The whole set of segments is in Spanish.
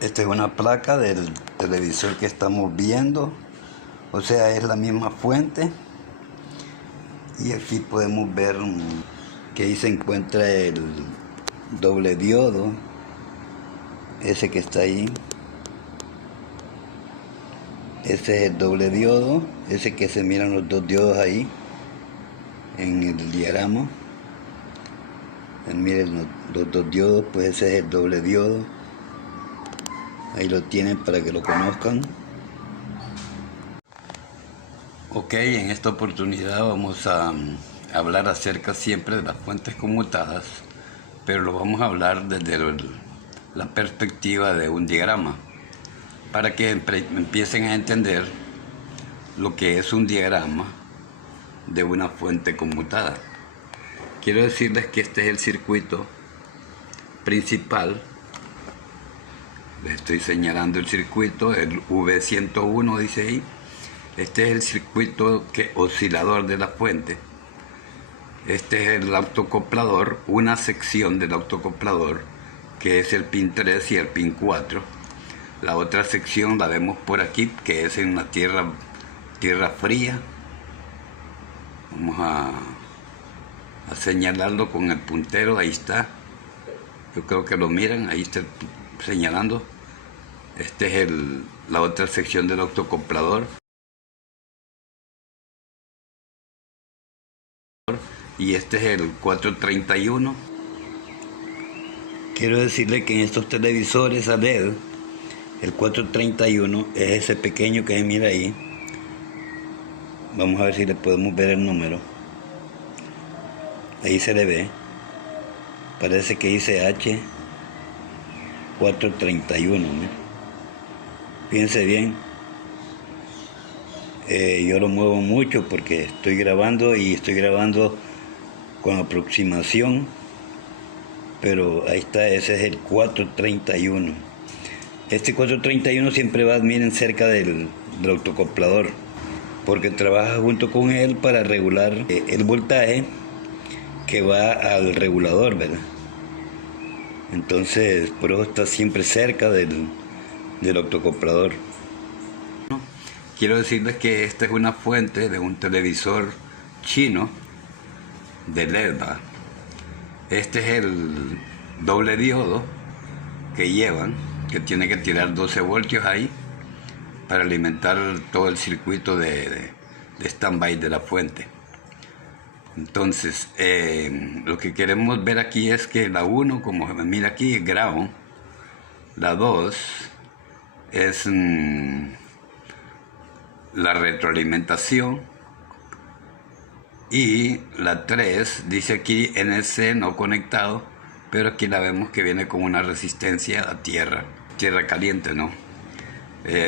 Esta es una placa del televisor que estamos viendo, o sea, es la misma fuente. Y aquí podemos ver que ahí se encuentra el doble diodo, ese que está ahí. Ese es el doble diodo, ese que se miran los dos diodos ahí en el diagrama. Miren los dos diodos, pues ese es el doble diodo. Ahí lo tienen para que lo conozcan. Ok, en esta oportunidad vamos a hablar acerca siempre de las fuentes conmutadas, pero lo vamos a hablar desde la perspectiva de un diagrama, para que empiecen a entender lo que es un diagrama de una fuente conmutada. Quiero decirles que este es el circuito principal. Les estoy señalando el circuito, el V101 dice ahí. Este es el circuito oscilador de la fuente. Este es el autoacoplador, una sección del autoacoplador, que es el pin 3 y el pin 4. La otra sección la vemos por aquí, que es en una tierra fría. Vamos a señalarlo con el puntero, ahí está. Yo creo que lo miran, ahí está señalando. Este es la otra sección del autoacoplador. Y este es el 431. Quiero decirle que en estos televisores a LED, el 431 es ese pequeño que se mira ahí. Vamos a ver si le podemos ver el número. Ahí se le ve. Parece que dice H431. Fíjense bien. Yo lo muevo mucho porque estoy grabando con aproximación, pero ahí está, ese es el 431. Este 431 siempre va, miren, cerca del autoacoplador, porque trabaja junto con él para regular el voltaje que va al regulador, ¿verdad? Entonces, por eso está siempre cerca del autoacoplador. Quiero decirles que esta es una fuente de un televisor chino de LED. Este es el doble diodo que llevan, que tiene que tirar 12 voltios ahí para alimentar todo el circuito de stand-by de la fuente. Entonces, lo que queremos ver aquí es que la 1, como se mira aquí, es ground. La 2 es la retroalimentación, y la 3 dice aquí NC no conectado, pero aquí la vemos que viene con una resistencia a tierra caliente, ¿no?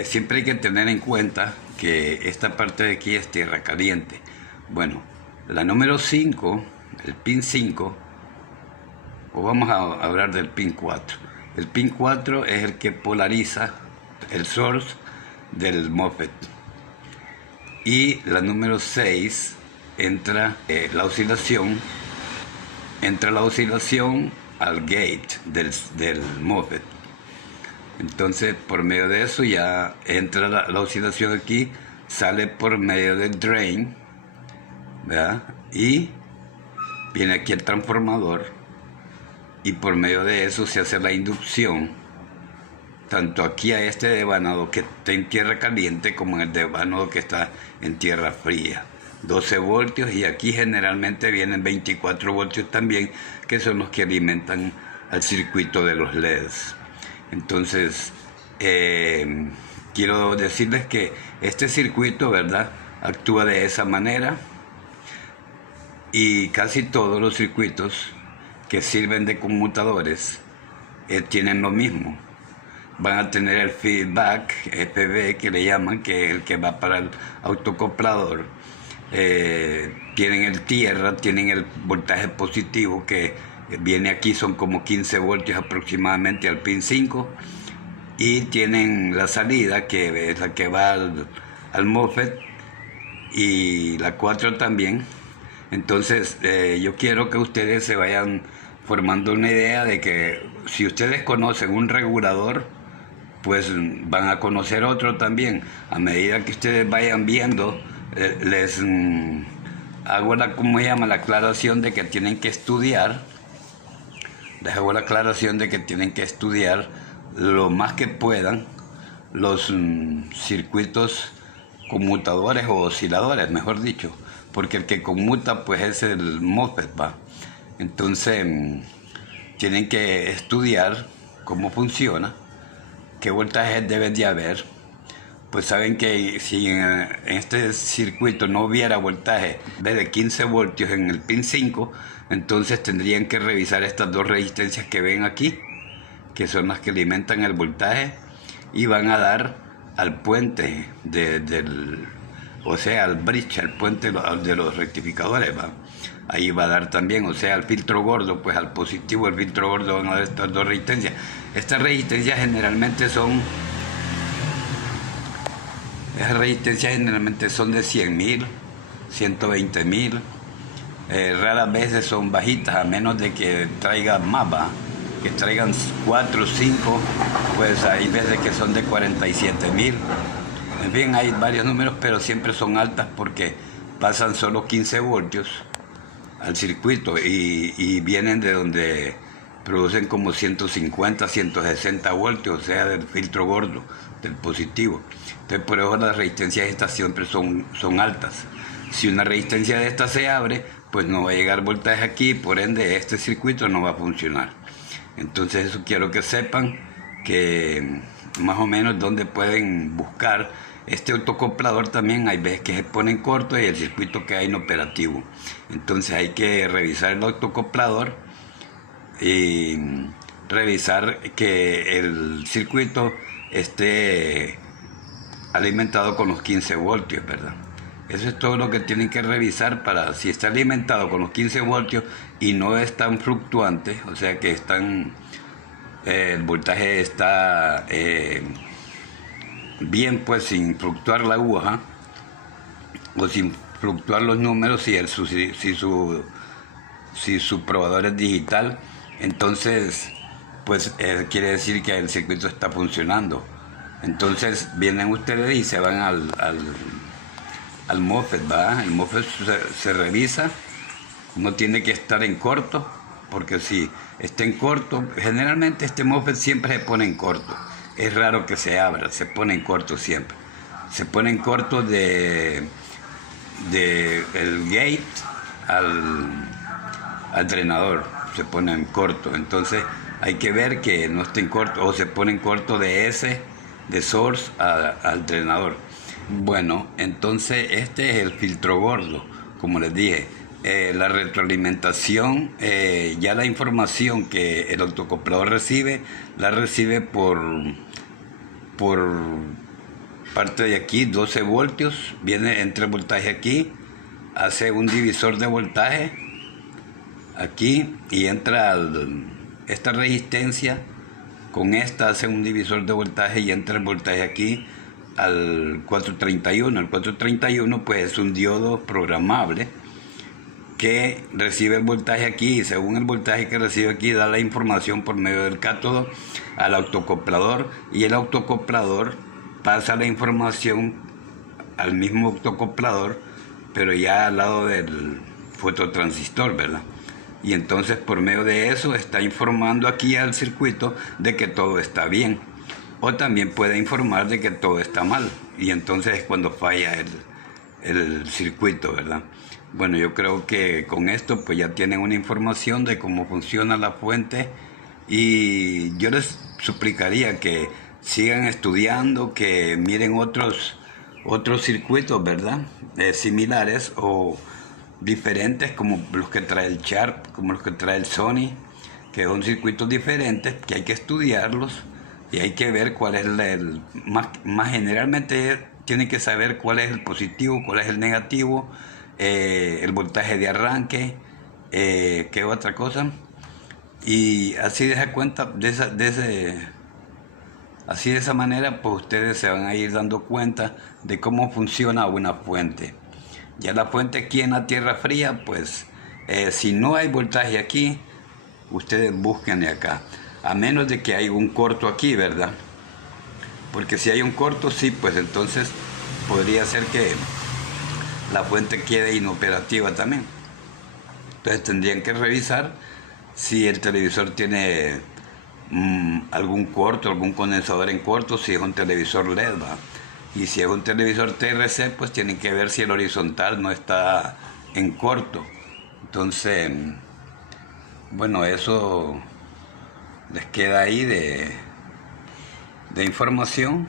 Siempre hay que tener en cuenta que esta parte de aquí es tierra caliente. Bueno, la número 5, el pin 5, o vamos a hablar del pin 4. El pin 4 es el que polariza el source del MOSFET. Y la número 6 entra la oscilación al gate del MOSFET. Entonces, por medio de eso ya entra la oscilación aquí, sale por medio del drain, ¿verdad? Y viene aquí el transformador, y por medio de eso se hace la inducción, tanto aquí a este devanado que está en tierra caliente como en el devanado que está en tierra fría. 12 voltios, y aquí generalmente vienen 24 voltios también, que son los que alimentan al circuito de los LEDs. Entonces, quiero decirles que este circuito, ¿verdad?, actúa de esa manera, y casi todos los circuitos que sirven de conmutadores tienen lo mismo. Van a tener el feedback, FB, que le llaman, que es el que va para el autoacoplador. Tienen el tierra, tienen el voltaje positivo que viene aquí, son como 15 voltios aproximadamente al pin 5, y tienen la salida, que es la que va al MOSFET, y la 4 también. Entonces, yo quiero que ustedes se vayan formando una idea de que si ustedes conocen un regulador, pues van a conocer otro también. A medida que ustedes vayan viendo, les hago ¿cómo se llama? La aclaración de que tienen que estudiar. Les hago la aclaración de que tienen que estudiar lo más que puedan los circuitos conmutadores o osciladores, mejor dicho, porque el que conmuta pues es el MOSFET, ¿va? Entonces tienen que estudiar cómo funciona, qué voltajes debe de haber. Pues saben que si en este circuito no hubiera voltaje en vez de 15 voltios en el pin 5, entonces tendrían que revisar estas dos resistencias que ven aquí, que son las que alimentan el voltaje y van a dar al puente o sea, al bridge, al puente de los rectificadores, ¿va? Ahí va a dar también, o sea, al filtro gordo, pues al positivo del filtro gordo van a dar estas dos resistencias. Estas resistencias generalmente son de 100.000, 120.000. Raras veces son bajitas, a menos de que traigan más, ¿va? Que traigan 4 o 5, pues hay veces que son de 47.000. En fin, hay varios números, pero siempre son altas porque pasan solo 15 voltios al circuito y vienen de donde producen como 150, 160 voltios, o sea, del filtro gordo, del positivo. Entonces, por eso las resistencias de estas siempre son altas. Si una resistencia de esta se abre, pues no va a llegar voltaje aquí, por ende este circuito no va a funcionar. Entonces eso quiero que sepan, que más o menos donde pueden buscar este autoacoplador. También hay veces que se ponen cortos y el circuito queda inoperativo. Entonces hay que revisar el autoacoplador y revisar que el circuito esté alimentado con los 15 voltios, ¿verdad? Eso es todo lo que tienen que revisar para si está alimentado con los 15 voltios y no es tan fluctuante, o sea que el voltaje está bien, pues sin fluctuar la aguja o sin fluctuar los números, si su probador es digital, entonces pues quiere decir que el circuito está funcionando. Entonces vienen ustedes y se van al MOSFET, ¿va? El MOSFET se revisa, no tiene que estar en corto, porque si está en corto, generalmente este MOSFET siempre se pone en corto. Es raro que se abra, se pone en corto siempre. Se pone en corto de el gate al drenador, se pone en corto. Entonces hay que ver que no esté en corto, o se pone en corto de source al drenador. Bueno, entonces este es el filtro gordo, como les dije. La retroalimentación, ya la información que el autoacoplador recibe, la recibe por parte de aquí, 12 voltios, entra el voltaje aquí, hace un divisor de voltaje aquí y entra esta resistencia, con esta hace un divisor de voltaje y entra el voltaje aquí al 431. El 431 pues es un diodo programable que recibe el voltaje aquí y según el voltaje que recibe aquí da la información por medio del cátodo al autoacoplador y el autoacoplador pasa la información al mismo autoacoplador pero ya al lado del fototransistor, ¿verdad? Y entonces por medio de eso está informando aquí al circuito de que todo está bien, o también puede informar de que todo está mal y entonces es cuando falla el circuito, ¿verdad? Bueno, yo creo que con esto pues ya tienen una información de cómo funciona la fuente y yo les suplicaría que sigan estudiando, que miren otros circuitos, ¿verdad? Similares o diferentes, como los que trae el Sharp, como los que trae el Sony, que son circuitos diferentes que hay que estudiarlos y hay que ver cuál es más generalmente tienen que saber cuál es el positivo, cuál es el negativo, el voltaje de arranque, qué otra cosa, y así de esa manera pues ustedes se van a ir dando cuenta de cómo funciona una fuente. Ya la fuente aquí en la tierra fría, pues si no hay voltaje aquí, ustedes busquen de acá, a menos de que haya un corto aquí, ¿verdad? porque si hay un corto, sí, pues entonces podría ser que la fuente quede inoperativa también. Entonces tendrían que revisar si el televisor tiene algún corto, algún condensador en corto, si es un televisor LED, ¿va? Y si es un televisor TRC, pues tienen que ver si el horizontal no está en corto. Entonces, bueno, eso les queda ahí de información,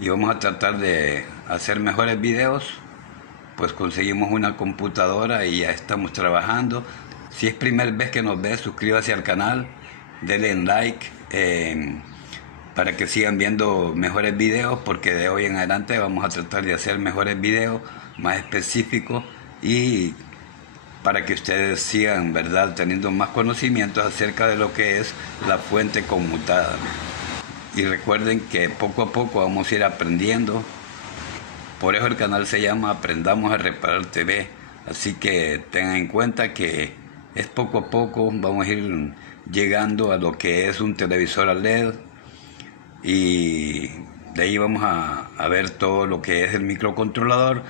y vamos a tratar de hacer mejores videos. Pues conseguimos una computadora y ya estamos trabajando. Si es primera vez que nos ve, suscríbase al canal, denle like para que sigan viendo mejores videos, porque de hoy en adelante vamos a tratar de hacer mejores videos más específicos, y para que ustedes sigan, ¿verdad?, teniendo más conocimientos acerca de lo que es la fuente conmutada. Y recuerden que poco a poco vamos a ir aprendiendo. Por eso el canal se llama Aprendamos a Reparar TV. Así que tengan en cuenta que es poco a poco, vamos a ir llegando a lo que es un televisor a LED, y de ahí vamos a ver todo lo que es el microcontrolador.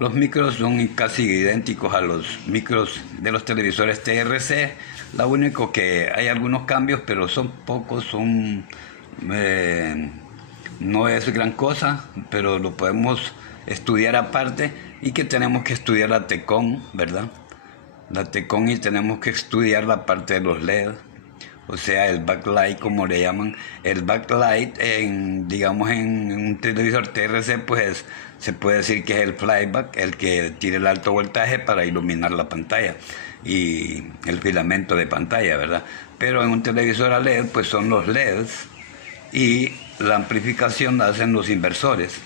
Los micros son casi idénticos a los micros de los televisores TRC. Lo único que hay algunos cambios, pero son pocos, no es gran cosa, pero lo podemos estudiar aparte. Y que tenemos que estudiar la TECON, ¿verdad? La TECON, y tenemos que estudiar la parte de los LED, o sea, el backlight, como le llaman. El backlight, digamos, en un televisor TRC, pues se puede decir que es el flyback, el que tira el alto voltaje para iluminar la pantalla y el filamento de pantalla, ¿verdad? Pero en un televisor a LED, pues son los LEDs, y la amplificación la hacen los inversores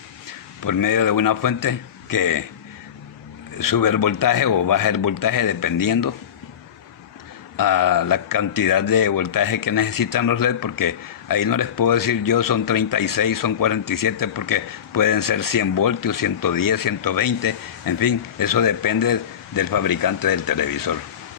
por medio de una fuente que sube el voltaje o baja el voltaje dependiendo a la cantidad de voltaje que necesitan los LED, porque ahí no les puedo decir yo son 36, son 47, porque pueden ser 100 voltios, 110, 120, en fin, eso depende del fabricante del televisor.